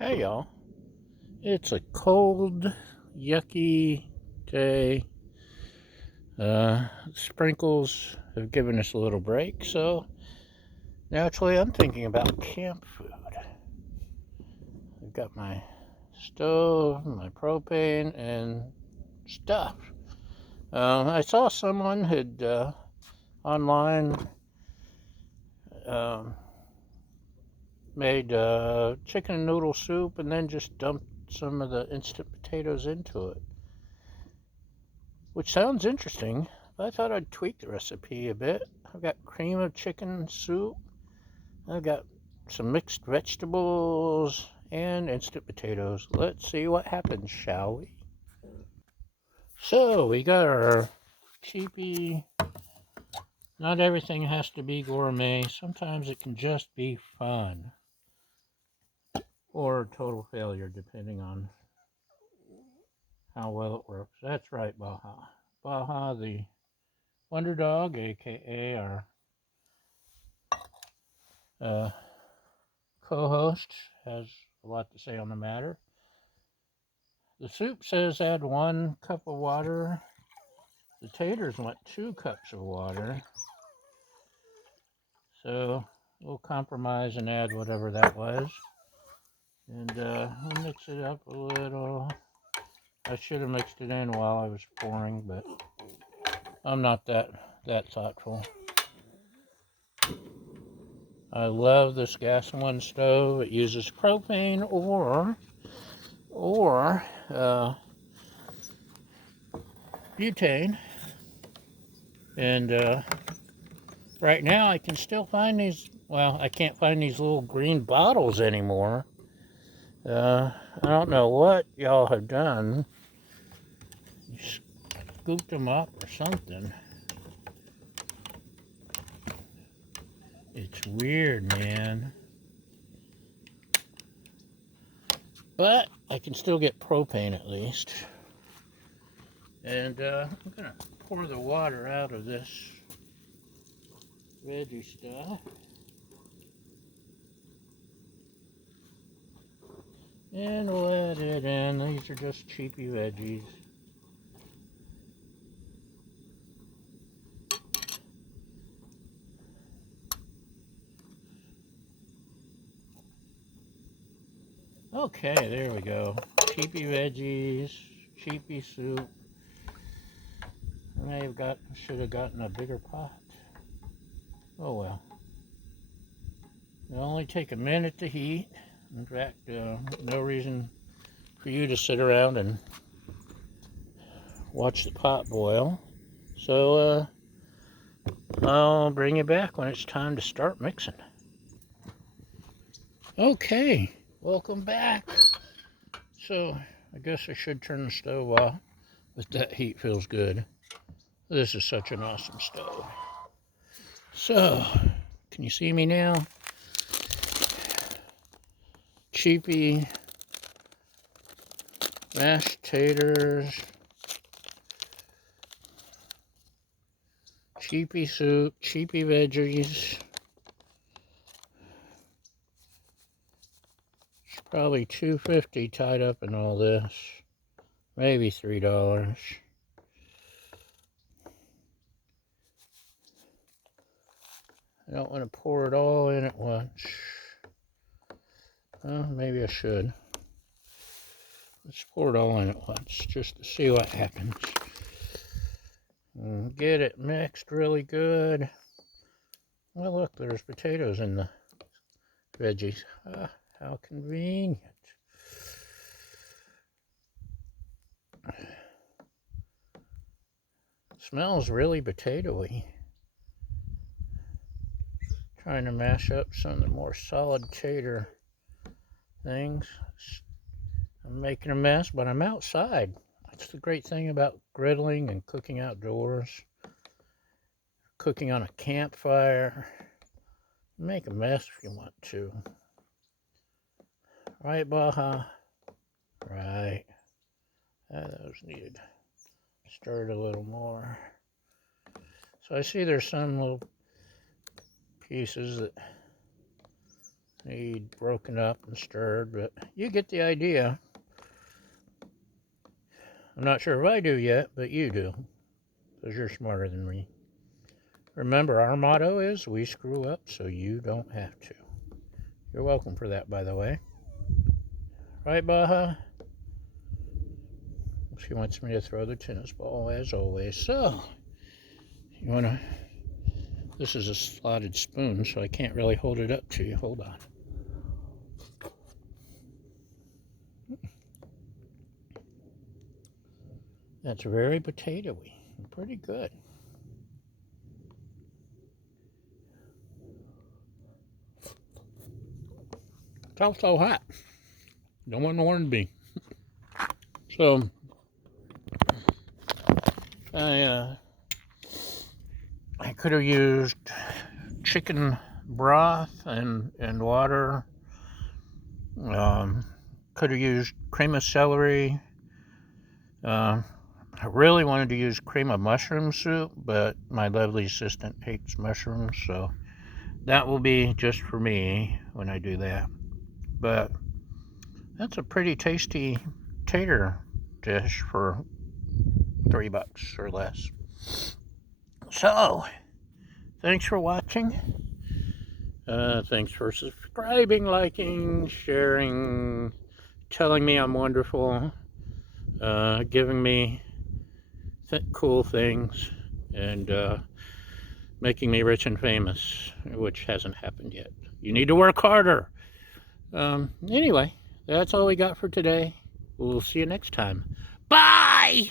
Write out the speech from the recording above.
Hey y'all, it's a cold, yucky day. Sprinkles have given us a little break, so naturally I'm thinking about camp food. I've got my stove, my propane, and stuff. I saw someone had online um, made chicken and noodle soup and then just dumped some of the instant potatoes into it, which sounds interesting. But I thought I'd tweak the recipe a bit. I've got cream of chicken soup. I've got some mixed vegetables and instant potatoes. Let's see what happens, shall we? So we got our cheapy. Not everything has to be gourmet. Sometimes it can just be fun or total failure, depending on how well it works. That's right, Baja. Baja, the Wonder Dog, aka our uh, co-host, has a lot to say on the matter. The soup says add 1 cup of water. The taters want 2 cups of water. So we'll compromise and add whatever that was. And we'll mix it up a little. I should have mixed it in while I was pouring, but I'm not that thoughtful. I love this gas one stove. It uses propane or butane, and right now I can still find these. Well, I can't find these little green bottles anymore. I don't know what y'all have done. You scooped them up or something. It's weird, man. But I can still get propane at least. And I'm going to pour the water out of this veggie stuff. And let it in. These are just cheapy veggies. Okay, there we go. Cheapy veggies, cheapy soup. Should have gotten a bigger pot. Oh well. It'll only take a minute to heat. In fact, no reason for you to sit around and watch the pot boil. So I'll bring you back when it's time to start mixing. Okay, welcome back. So I guess I should turn the stove off, but that heat feels good. This is such an awesome stove. So, can you see me now? Cheapy mashed taters, cheapy soup, cheapy veggies. It's probably $2.50 tied up in all this, maybe $3. I don't want to pour it all in at once. Well, maybe I should. Let's pour it all in at once just to see what happens. And get it mixed really good. Well, look, there's potatoes in the veggies. How convenient. Smells really potatoey. Trying to mash up some of the more solid tater things. I'm making a mess, but I'm outside. That's the great thing about griddling and cooking outdoors. Cooking on a campfire. Make a mess if you want to. Right, Baja? Right. Those needed stirred a little more. So I see there's some little pieces that need broken up and stirred, but you get the idea. I'm not sure if I do yet, but you do, because you're smarter than me. Remember, our motto is, we screw up so you don't have to. You're welcome for that, by the way. Right, Baja? She wants me to throw the tennis ball, as always. So, you want to... This is a slotted spoon, so I can't really hold it up to you. Hold on. That's very potatoey. Pretty good. It's also hot. Don't want to warn me. So, I could have used chicken broth and water. Could have used cream of celery. I really wanted to use cream of mushroom soup, but my lovely assistant hates mushrooms, so that will be just for me when I do that. But that's a pretty tasty tater dish for $3 or less. So, thanks for watching. Thanks for subscribing, liking, sharing, telling me I'm wonderful, giving me cool things, and making me rich and famous, which hasn't happened yet. You need to work harder. Anyway, that's all we got for today. We'll see you next time. Bye!